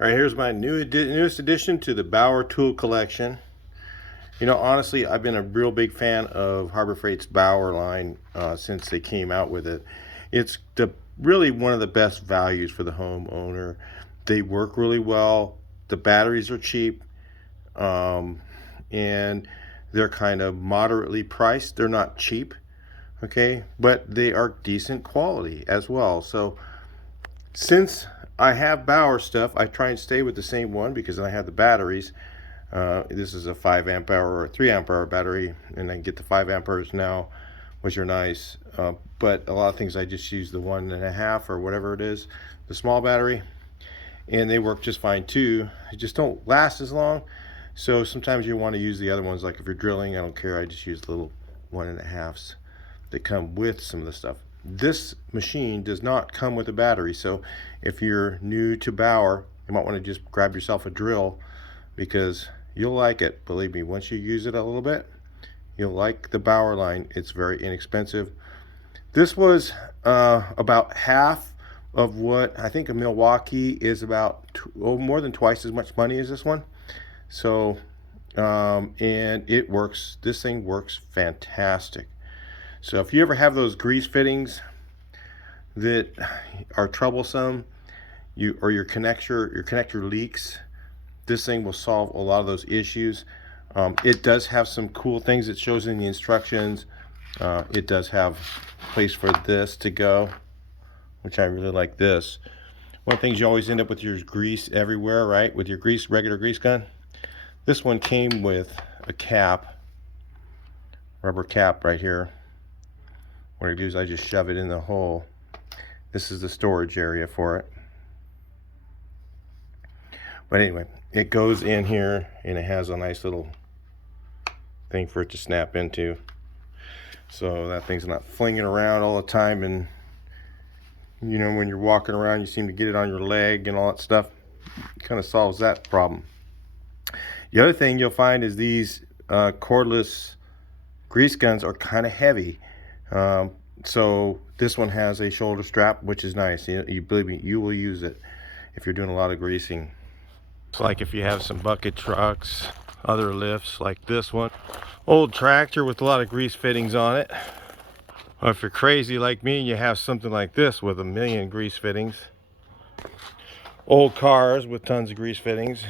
All right, here's my newest addition to the BAUER tool collection. You know, honestly, I've been a real big fan of Harbor Freight's BAUER line since they came out with it. It's really one of the best values for the homeowner. They work really well. The batteries are cheap, and they're kind of moderately priced. They're not cheap, okay, but they are decent quality as well. So since I have BAUER stuff, I try and stay with the same one because I have the batteries. This is a 5 amp hour or 3 amp hour battery, and I can get the 5 amp hours now, which are nice. But a lot of things I just use the 1.5 or whatever it is, the small battery, and they work just fine too. They just don't last as long. So sometimes you want to use the other ones, like if you're drilling, I don't care, I just use the little 1.5s that come with some of the stuff. This machine does not come with a battery, so if you're new to BAUER, you might want to just grab yourself a drill, because you'll like it. Believe me, once you use it a little bit, you'll like the BAUER line. It's very inexpensive. This was about half of what I think a Milwaukee is, about more than twice as much money as this one. So and it works. This thing works fantastic. So if you ever have those grease fittings that are troublesome, or your connector leaks, this thing will solve a lot of those issues. It does have some cool things it shows in the instructions. It does have a place for this to go, which I really like this. One of the things, you always end up with your grease everywhere, right? With your regular grease gun. This one came with a cap, rubber cap right here. What I do is I just shove it in the hole. This is the storage area for it. But anyway, it goes in here, and it has a nice little thing for it to snap into. So that thing's not flinging around all the time, and you know, when you're walking around, you seem to get it on your leg and all that stuff. It kind of solves that problem. The other thing you'll find is these cordless grease guns are kind of heavy. So this one has a shoulder strap, which is nice. You believe me, you will use it if you're doing a lot of greasing. It's like if you have some bucket trucks, other lifts like this one, old tractor with a lot of grease fittings on it. Or if you're crazy like me, you have something like this with a million grease fittings. Old cars with tons of grease fittings.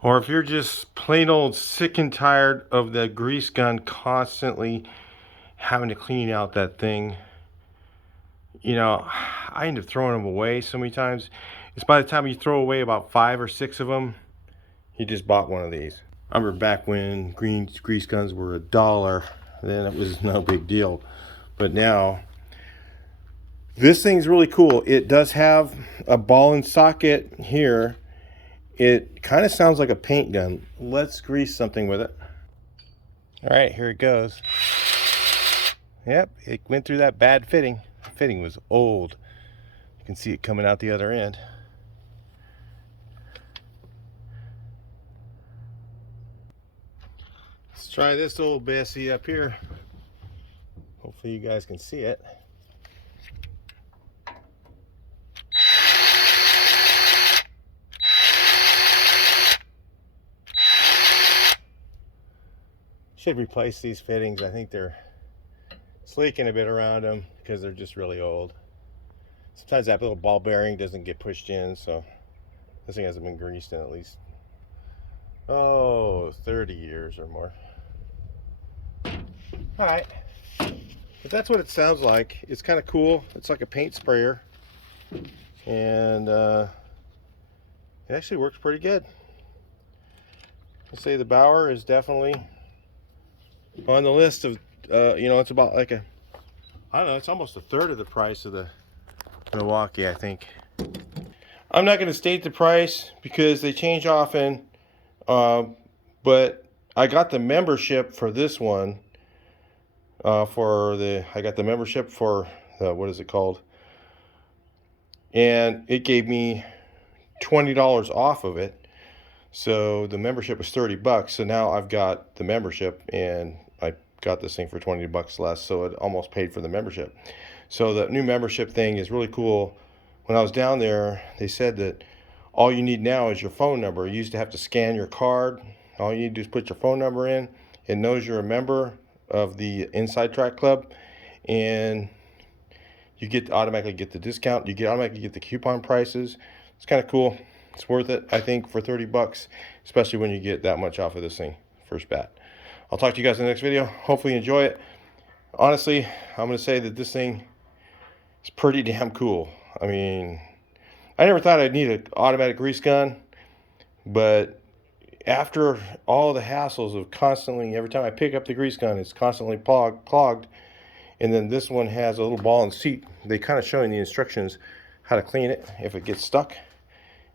Or if you're just plain old sick and tired of the grease gun constantly having to clean out that thing, you know, I end up throwing them away so many times. It's by the time you throw away about 5 or 6 of them, you just bought one of these. I remember back when grease guns were $1, then it was no big deal. But now, this thing's really cool. It does have a ball and socket here. It kind of sounds like a paint gun. Let's grease something with it. All right, here it goes. Yep, it went through that bad fitting. The fitting was old. You can see it coming out the other end. Let's try this old Bessie up here. Hopefully you guys can see it. Should replace these fittings. I think they're leaking a bit around them because they're just really old. Sometimes that little ball bearing doesn't get pushed in, so this thing hasn't been greased in at least 30 years or more. All right, but that's what it sounds like. It's kind of cool. It's like a paint sprayer, and it actually works pretty good. I say the BAUER is definitely on the list of you know, it's about like I don't know, it's almost a third of the price of the Milwaukee, I think. I'm not going to state the price because they change often, but I got the membership for this one. I got the membership for what is it called? And it gave me $20 off of it. So the membership was $30. So now I've got the membership, and I got this thing for $20 less. So it almost paid for the membership. So the new membership thing is really cool. When I was down there, they said that All you need now is your phone number. You used to have to scan your card. All you need to do is put your phone number in. It knows you're a member of the Inside Track Club, and you automatically get the discount. You automatically get the coupon prices. It's kind of cool. It's worth it, I think, for 30 bucks, especially when you get that much off of this thing first bat. I'll talk to you guys in the next video. Hopefully you enjoy it. Honestly, I'm going to say that this thing is pretty damn cool. I mean, I never thought I'd need an automatic grease gun, but after all the hassles of constantly, every time I pick up the grease gun, it's constantly clogged. And then this one has a little ball and seat. They kind of showing the instructions how to clean it if it gets stuck.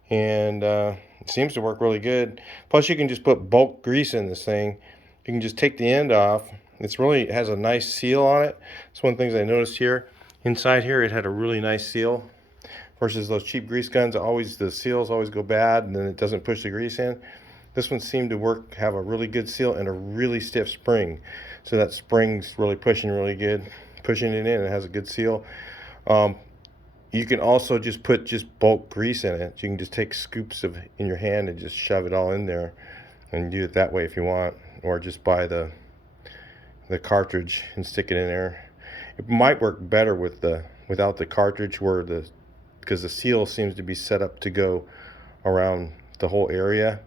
And it seems to work really good. Plus, you can just put bulk grease in this thing. You can just take the end off. It has a nice seal on it. It's one of the things I noticed here. Inside here, it had a really nice seal. Versus those cheap grease guns, the seals always go bad, and then it doesn't push the grease in. This one seemed to have a really good seal and a really stiff spring. So that spring's really pushing really good. Pushing it in, it has a good seal. You can also just put bulk grease in it. You can just take scoops in your hand and just shove it all in there, and do it that way if you want, or just buy the cartridge and stick it in there. It might work better without the cartridge, because the seal seems to be set up to go around the whole area,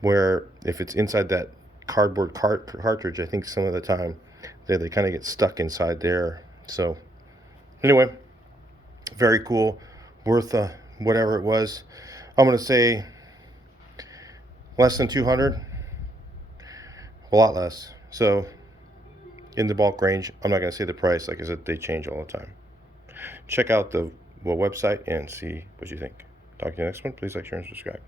where if it's inside that cardboard cartridge, I think some of the time they kind of get stuck inside there. So anyway, very cool, worth whatever it was. I'm going to say less than 200, a lot less. So in the bulk range. I'm not going to say the price. Like I said, they change all the time. Check out the website and see what you think. Talk to you next one. Please like, share, and subscribe.